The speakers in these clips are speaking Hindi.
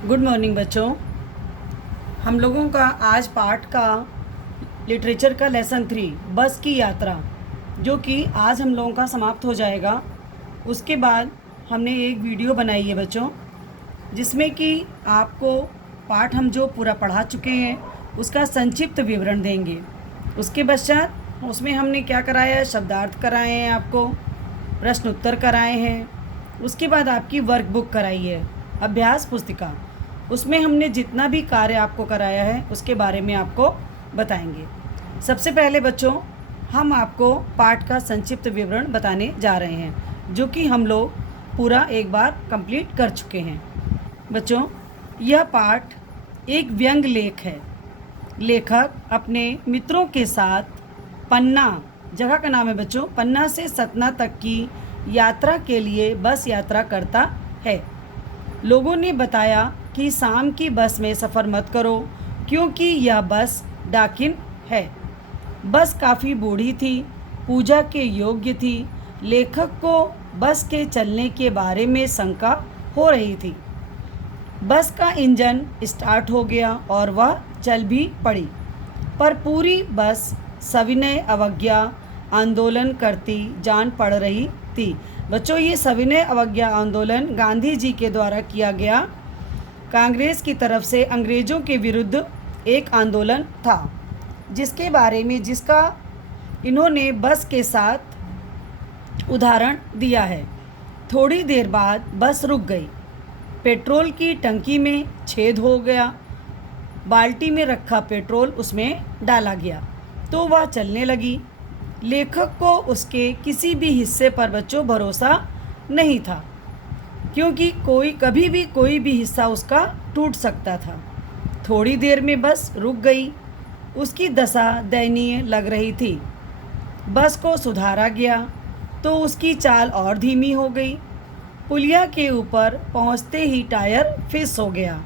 गुड मॉर्निंग बच्चों। हम लोगों का आज पाठ का लिटरेचर का लेसन 3 बस की यात्रा, जो कि आज हम लोगों का समाप्त हो जाएगा। उसके बाद हमने एक वीडियो बनाई है बच्चों, जिसमें कि आपको पाठ हम जो पूरा पढ़ा चुके हैं उसका संक्षिप्त विवरण देंगे। उसके पश्चात उसमें हमने क्या कराया है, शब्दार्थ कराए हैं, आपको प्रश्न उत्तर कराए हैं। उसके बाद आपकी वर्कबुक कराई है, अभ्यास पुस्तिका। उसमें हमने जितना भी कार्य आपको कराया है उसके बारे में आपको बताएंगे। सबसे पहले बच्चों, हम आपको पाठ का संक्षिप्त विवरण बताने जा रहे हैं, जो कि हम लोग पूरा एक बार कंप्लीट कर चुके हैं। बच्चों, यह पाठ एक व्यंग लेख है। लेखक अपने मित्रों के साथ पन्ना, जगह का नाम है बच्चों, पन्ना से सतना तक की यात्रा के लिए बस यात्रा करता है। लोगों ने बताया कि शाम की बस में सफ़र मत करो, क्योंकि यह बस डाकिन है। बस काफ़ी बूढ़ी थी, पूजा के योग्य थी। लेखक को बस के चलने के बारे में शंका हो रही थी। बस का इंजन स्टार्ट हो गया और वह चल भी पड़ी, पर पूरी बस सविनय अवज्ञा आंदोलन करती जान पड़ रही थी। बच्चों, ये सविनय अवज्ञा आंदोलन गांधी जी के द्वारा किया गया कांग्रेस की तरफ से अंग्रेज़ों के विरुद्ध एक आंदोलन था, जिसका इन्होंने बस के साथ उदाहरण दिया है। थोड़ी देर बाद बस रुक गई। पेट्रोल की टंकी में छेद हो गया। बाल्टी में रखा पेट्रोल उसमें डाला गया तो वह चलने लगी। लेखक को उसके किसी भी हिस्से पर बच्चों भरोसा नहीं था, क्योंकि कभी भी कोई भी हिस्सा उसका टूट सकता था। थोड़ी देर में बस रुक गई। उसकी दशा दयनीय लग रही थी। बस को सुधारा गया तो उसकी चाल और धीमी हो गई। पुलिया के ऊपर पहुंचते ही टायर फिस हो गया।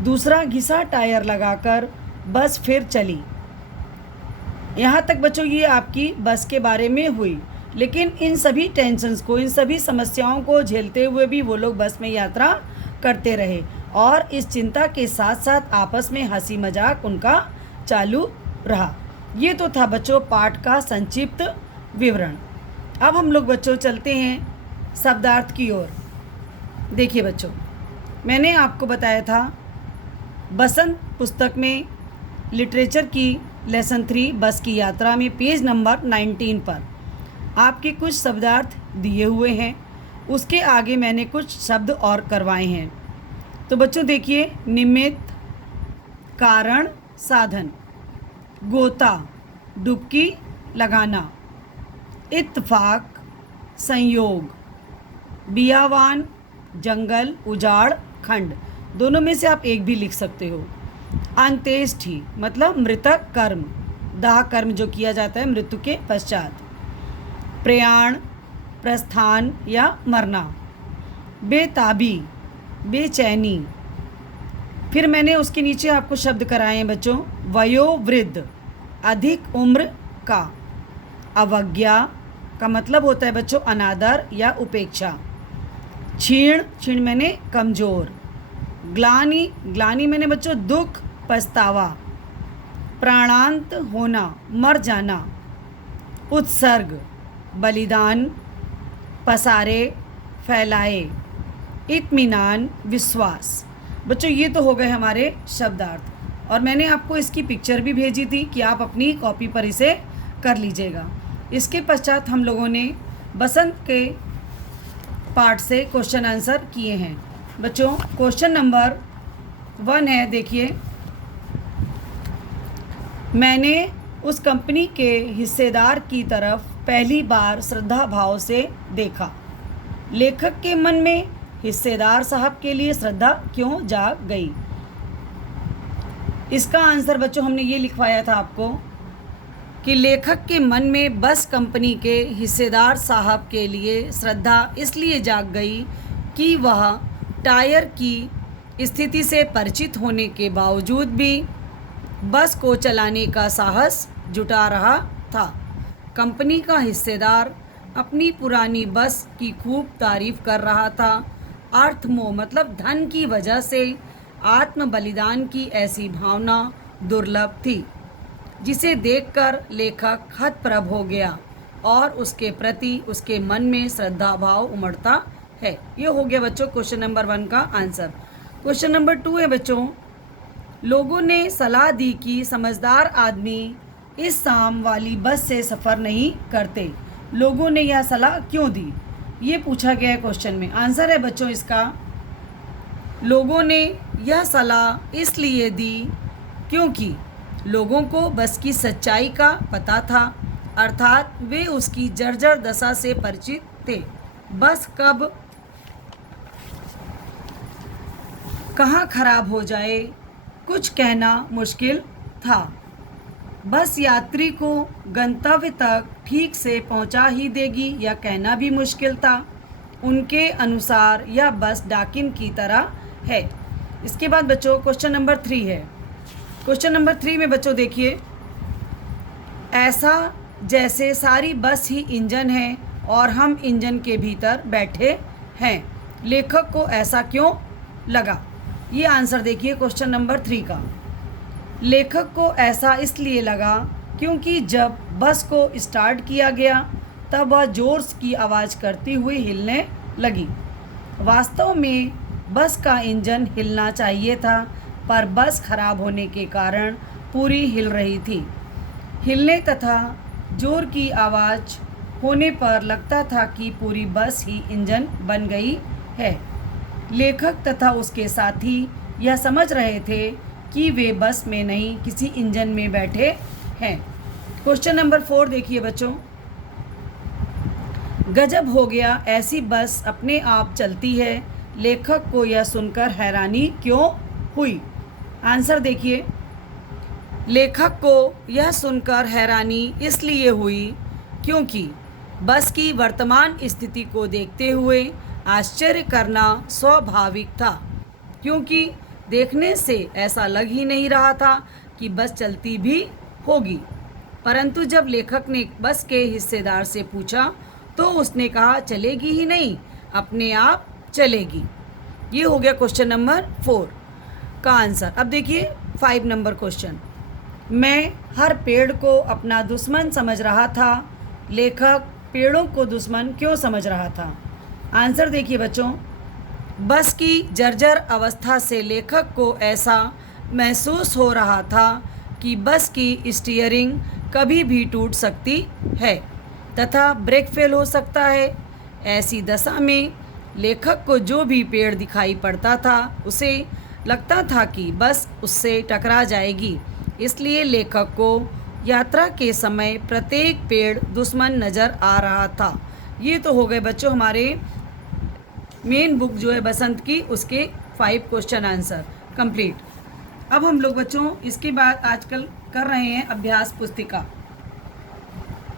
दूसरा घिसा टायर लगाकर बस फिर चली। यहाँ तक बच्चों ये आपकी बस के बारे में हुई। लेकिन इन सभी टेंशन्स को, इन सभी समस्याओं को झेलते हुए भी वो लोग बस में यात्रा करते रहे, और इस चिंता के साथ साथ आपस में हंसी मजाक उनका चालू रहा। ये तो था बच्चों पाठ का संक्षिप्त विवरण। अब हम लोग बच्चों चलते हैं शब्दार्थ की ओर। देखिए बच्चों, मैंने आपको बताया था बसंत पुस्तक में लिटरेचर की लेसन 3 बस की यात्रा में पेज नंबर 19 पर आपके कुछ शब्दार्थ दिए हुए हैं। उसके आगे मैंने कुछ शब्द और करवाए हैं। तो बच्चों देखिए, निमित्त, कारण, साधन, गोता, डुबकी लगाना, इत्तेफाक, संयोग, बियावान, जंगल, उजाड़, खंड। दोनों में से आप एक भी लिख सकते हो। अंत्येष्टि मतलब मृतक कर्म, दाह कर्म जो किया जाता है मृत्यु के पश्चात। प्रयाण, प्रस्थान या मरना। बेताबी, बेचैनी। फिर मैंने उसके नीचे आपको शब्द कराए हैं बच्चों। वयोवृद्ध, अधिक उम्र का। अवज्ञा का मतलब होता है बच्चों अनादर या उपेक्षा। क्षीण, क्षीण मैंने कमज़ोर। ग्लानि, ग्लानि मैंने बच्चों दुख, पछतावा। प्राणांत होना, मर जाना। उत्सर्ग, बलिदान, पसारे, फैलाए। इत्मीनान, विश्वास। बच्चों ये तो हो गए हमारे शब्दार्थ, और मैंने आपको इसकी पिक्चर भी भेजी थी कि आप अपनी कॉपी पर इसे कर लीजिएगा। इसके पश्चात हम लोगों ने बसंत के पार्ट से क्वेश्चन आंसर किए हैं। बच्चों क्वेश्चन नंबर 1 है, देखिए, मैंने उस कंपनी के हिस्सेदार की तरफ पहली बार श्रद्धा भाव से देखा। लेखक के मन में हिस्सेदार साहब के लिए श्रद्धा क्यों जाग गई? इसका आंसर बच्चों हमने ये लिखवाया था आपको कि लेखक के मन में बस कंपनी के हिस्सेदार साहब के लिए श्रद्धा इसलिए जाग गई कि वह टायर की स्थिति से परिचित होने के बावजूद भी बस को चलाने का साहस जुटा रहा था। कंपनी का हिस्सेदार अपनी पुरानी बस की खूब तारीफ कर रहा था। अर्थ मोह मतलब धन की वजह से आत्म बलिदान की ऐसी भावना दुर्लभ थी जिसे देखकर लेखक हतप्रभ हो गया और उसके प्रति उसके मन में श्रद्धा भाव उमड़ता है। ये हो गया बच्चों क्वेश्चन नंबर 1 का आंसर। क्वेश्चन नंबर 2 है बच्चों, लोगों ने सलाह दी कि समझदार आदमी इस शाम वाली बस से सफ़र नहीं करते। लोगों ने यह सलाह क्यों दी, ये पूछा गया है क्वेश्चन में। आंसर है बच्चों इसका, लोगों ने यह सलाह इसलिए दी क्योंकि लोगों को बस की सच्चाई का पता था, अर्थात वे उसकी जर्जर दशा से परिचित थे। बस कब कहाँ खराब हो जाए कुछ कहना मुश्किल था। बस यात्री को गंतव्य तक ठीक से पहुंचा ही देगी यह कहना भी मुश्किल था। उनके अनुसार यह बस डाकिन की तरह है। इसके बाद बच्चों क्वेश्चन नंबर 3 है। क्वेश्चन नंबर 3 में बच्चों देखिए, ऐसा जैसे सारी बस ही इंजन है और हम इंजन के भीतर बैठे हैं। लेखक को ऐसा क्यों लगा, ये आंसर देखिए क्वेश्चन नंबर 3 का। लेखक को ऐसा इसलिए लगा क्योंकि जब बस को स्टार्ट किया गया तब वह जोर की आवाज़ करती हुई हिलने लगी। वास्तव में बस का इंजन हिलना चाहिए था, पर बस खराब होने के कारण पूरी हिल रही थी। हिलने तथा जोर की आवाज़ होने पर लगता था कि पूरी बस ही इंजन बन गई है। लेखक तथा उसके साथी यह समझ रहे थे कि वे बस में नहीं किसी इंजन में बैठे हैं। क्वेश्चन नंबर 4 देखिए बच्चों, गजब हो गया, ऐसी बस अपने आप चलती है। लेखक को यह सुनकर हैरानी क्यों हुई। आंसर देखिए, लेखक को यह सुनकर हैरानी इसलिए हुई क्योंकि बस की वर्तमान स्थिति को देखते हुए आश्चर्य करना स्वाभाविक था, क्योंकि देखने से ऐसा लग ही नहीं रहा था कि बस चलती भी होगी। परंतु जब लेखक ने बस के हिस्सेदार से पूछा तो उसने कहा चलेगी ही नहीं, अपने आप चलेगी। ये हो गया क्वेश्चन नंबर 4 का आंसर। अब देखिए 5 नंबर क्वेश्चन, मैं हर पेड़ को अपना दुश्मन समझ रहा था। लेखक पेड़ों को दुश्मन क्यों समझ रहा था। आंसर देखिए बच्चों, बस की जर्जर अवस्था से लेखक को ऐसा महसूस हो रहा था कि बस की स्टीयरिंग कभी भी टूट सकती है तथा ब्रेक फेल हो सकता है। ऐसी दशा में लेखक को जो भी पेड़ दिखाई पड़ता था उसे लगता था कि बस उससे टकरा जाएगी। इसलिए लेखक को यात्रा के समय प्रत्येक पेड़ दुश्मन नज़र आ रहा था। ये तो हो गए बच्चों हमारे मेन बुक जो है बसंत की, उसके 5 क्वेश्चन आंसर कंप्लीट। अब हम लोग बच्चों इसके बाद आजकल कर रहे हैं अभ्यास पुस्तिका।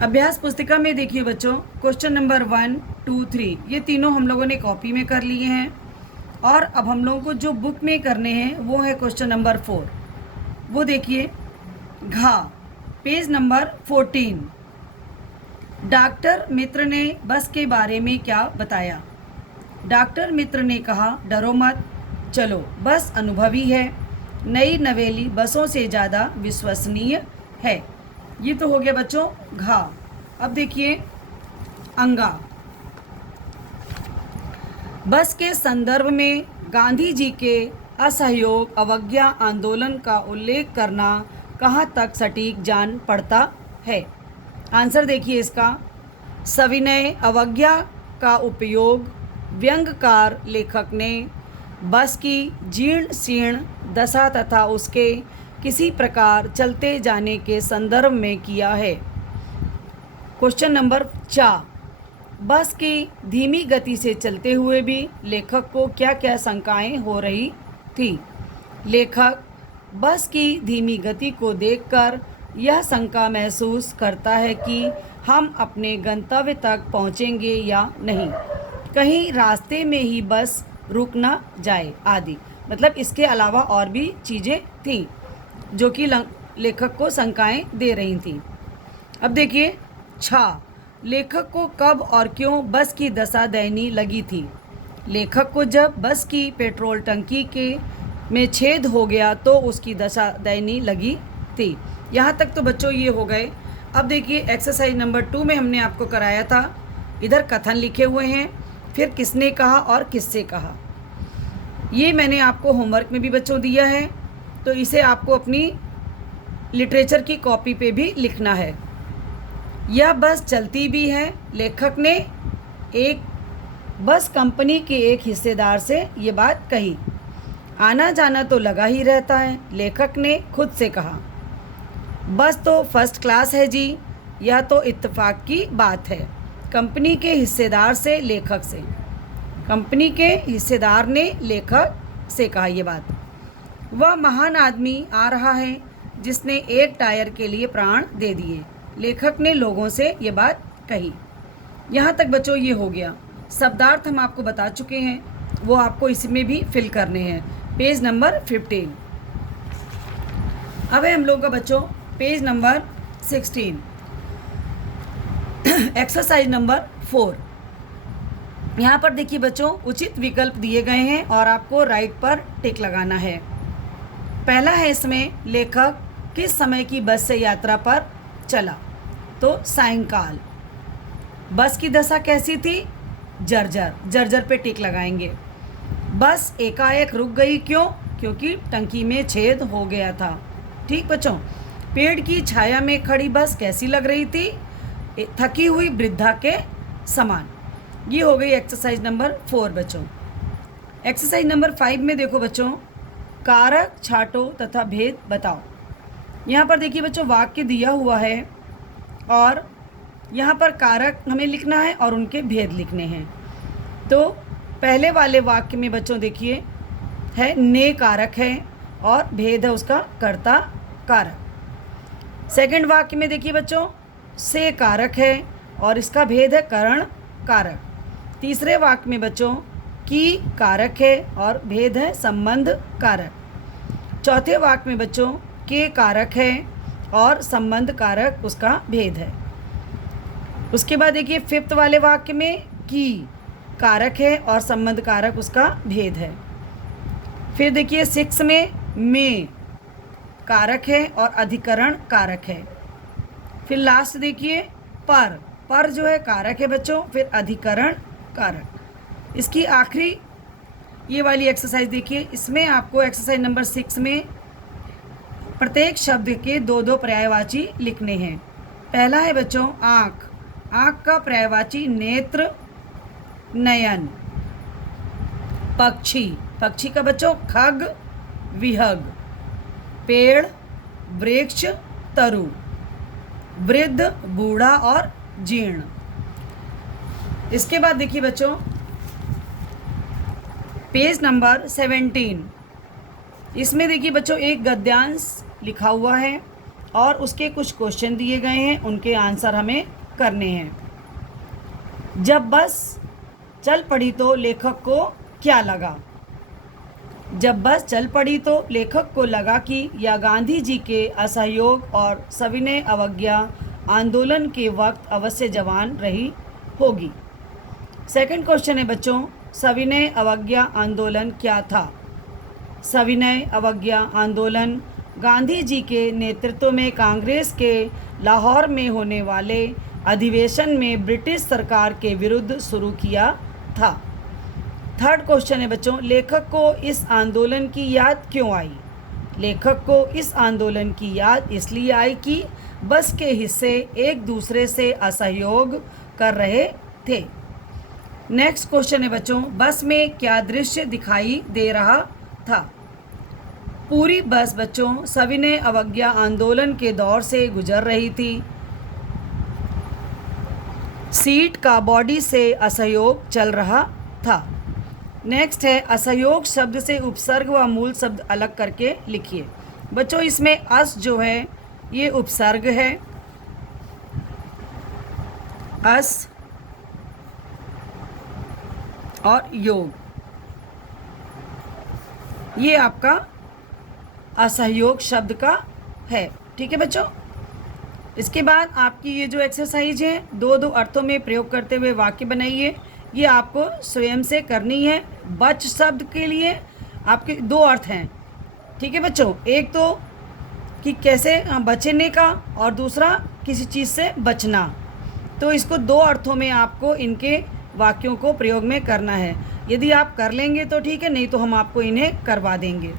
अभ्यास पुस्तिका में देखिए बच्चों, क्वेश्चन नंबर 1, 2, 3 ये तीनों हम लोगों ने कॉपी में कर लिए हैं और अब हम लोगों को जो बुक में करने हैं वो है क्वेश्चन नंबर 4। वो देखिए घा, पेज नंबर 14। डॉक्टर मित्र ने बस के बारे में क्या बताया। डॉक्टर मित्र ने कहा डरो मत, चलो बस अनुभवी है, नई नवेली बसों से ज़्यादा विश्वसनीय है। ये तो हो गया बच्चों घा। अब देखिए अंगा, बस के संदर्भ में गांधी जी के असहयोग अवज्ञा आंदोलन का उल्लेख करना कहाँ तक सटीक जान पड़ता है। आंसर देखिए इसका, सविनय अवज्ञा का उपयोग व्यंग्यकार लेखक ने बस की जीर्ण शीर्ण दशा तथा उसके किसी प्रकार चलते जाने के संदर्भ में किया है। क्वेश्चन नंबर 4, बस की धीमी गति से चलते हुए भी लेखक को क्या क्या शंकाएं हो रही थी। लेखक बस की धीमी गति को देखकर यह शंका महसूस करता है कि हम अपने गंतव्य तक पहुंचेंगे या नहीं, कहीं रास्ते में ही बस रुक ना जाए आदि। मतलब इसके अलावा और भी चीज़ें थीं जो कि लेखक को शंकाएं दे रही थीं। अब देखिए छा, लेखक को कब और क्यों बस की दशा दयनीय लगी थी। लेखक को जब बस की पेट्रोल टंकी के में छेद हो गया तो उसकी दशा दयनीय लगी थी। यहाँ तक तो बच्चों ये हो गए। अब देखिए एक्सरसाइज नंबर 2 में हमने आपको कराया था, इधर कथन लिखे हुए हैं, फिर किसने कहा और किससे कहा। ये मैंने आपको होमवर्क में भी बच्चों दिया है, तो इसे आपको अपनी लिटरेचर की कॉपी पे भी लिखना है। यह बस चलती भी है, लेखक ने एक बस कंपनी के एक हिस्सेदार से ये बात कही। आना जाना तो लगा ही रहता है, लेखक ने खुद से कहा। बस तो फर्स्ट क्लास है जी, यह तो इत्तेफाक की बात है। कंपनी के हिस्सेदार से लेखक से, कंपनी के हिस्सेदार ने लेखक से कहा ये बात। वह महान आदमी आ रहा है जिसने एक टायर के लिए प्राण दे दिए, लेखक ने लोगों से ये बात कही। यहाँ तक बच्चों ये हो गया। शब्दार्थ हम आपको बता चुके हैं, वो आपको इसमें भी फिल करने हैं। Page number 15। अब है हम लोग का बच्चों पेज नंबर 16, एक्सरसाइज नंबर 4। यहाँ पर देखिए बच्चों उचित विकल्प दिए गए हैं और आपको राइट पर टिक लगाना है। पहला है इसमें, लेखक किस समय की बस से यात्रा पर चला, तो सायंकाल। बस की दशा कैसी थी, जर्जर, जर्जर पे टिक लगाएंगे। बस एकाएक रुक गई, क्यों, क्योंकि टंकी में छेद हो गया था। ठीक बच्चों। पेड़ की छाया में खड़ी बस कैसी लग रही थी, थकी हुई वृद्धा के समान। ये हो गई एक्सरसाइज नंबर 4 बच्चों। एक्सरसाइज नंबर 5 में देखो बच्चों, कारक छाटो तथा भेद बताओ। यहाँ पर देखिए बच्चों वाक्य दिया हुआ है और यहाँ पर कारक हमें लिखना है और उनके भेद लिखने हैं। तो पहले वाले वाक्य में बच्चों देखिए है ने कारक है और भेद है उसका कर्ता कारक। सेकंड वाक्य में देखिए बच्चों से कारक है और इसका भेद है करण कारक। तीसरे वाक्य में बच्चों की कारक है और भेद है संबंध कारक। चौथे वाक्य में बच्चों के कारक है और संबंध कारक उसका भेद है। उसके बाद देखिए फिफ्थ वाले वाक्य में की कारक है और संबंध कारक उसका भेद है। फिर देखिए 6 में कारक है और अधिकरण कारक है। फिर लास्ट देखिए पर जो है कारक है बच्चों, फिर अधिकरण कारक। इसकी आखिरी ये वाली एक्सरसाइज देखिए, इसमें आपको एक्सरसाइज नंबर 6 में प्रत्येक शब्द के 2-2 पर्यायवाची लिखने हैं। पहला है बच्चों आँख, आँख का पर्यायवाची नेत्र नयन। पक्षी, पक्षी का बच्चों खग विहग। पेड़ वृक्ष तरु। वृद्ध बूढ़ा और जीर्ण। इसके बाद देखिए बच्चों पेज नंबर 17, इसमें देखिए बच्चों एक गद्यांश लिखा हुआ है और उसके कुछ क्वेश्चन दिए गए हैं, उनके आंसर हमें करने हैं। जब बस चल पड़ी तो लेखक को क्या लगा, जब बस चल पड़ी तो लेखक को लगा कि यह गांधी जी के असहयोग और सविनय अवज्ञा आंदोलन के वक्त अवश्य जवान रही होगी। सेकंड क्वेश्चन है बच्चों सविनय अवज्ञा आंदोलन क्या था। सविनय अवज्ञा आंदोलन गांधी जी के नेतृत्व में कांग्रेस के लाहौर में होने वाले अधिवेशन में ब्रिटिश सरकार के विरुद्ध शुरू किया था। थर्ड क्वेश्चन है बच्चों लेखक को इस आंदोलन की याद क्यों आई। लेखक को इस आंदोलन की याद इसलिए आई कि बस के हिस्से एक दूसरे से असहयोग कर रहे थे। नेक्स्ट क्वेश्चन है बच्चों बस में क्या दृश्य दिखाई दे रहा था। पूरी बस बच्चों सविनय अवज्ञा आंदोलन के दौर से गुजर रही थी। सीट का बॉडी से असहयोग चल रहा था। नेक्स्ट है असहयोग शब्द से उपसर्ग व मूल शब्द अलग करके लिखिए। बच्चों इसमें अस जो है ये उपसर्ग है, अस और योग ये आपका असहयोग शब्द का है। ठीक है बच्चों। इसके बाद आपकी ये जो एक्सरसाइज है दो दो अर्थों में प्रयोग करते हुए वाक्य बनाइए। ये आपको स्वयं से करनी है। बच शब्द के लिए आपके दो अर्थ हैं, ठीक है बच्चों। एक तो कि कैसे बचने का, और दूसरा किसी चीज़ से बचना। तो इसको दो अर्थों में आपको इनके वाक्यों को प्रयोग में करना है। यदि आप कर लेंगे तो ठीक है, नहीं तो हम आपको इन्हें करवा देंगे।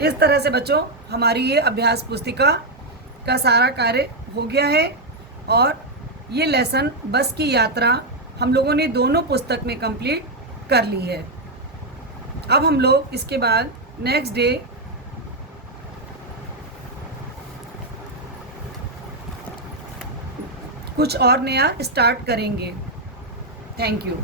इस तरह से बच्चों हमारी ये अभ्यास पुस्तिका का सारा कार्य हो गया है, और ये लेसन बस की यात्रा हम लोगों ने दोनों पुस्तक में कंप्लीट कर ली है। अब हम लोग इसके बाद नेक्स्ट डे कुछ और नया स्टार्ट करेंगे। Thank you.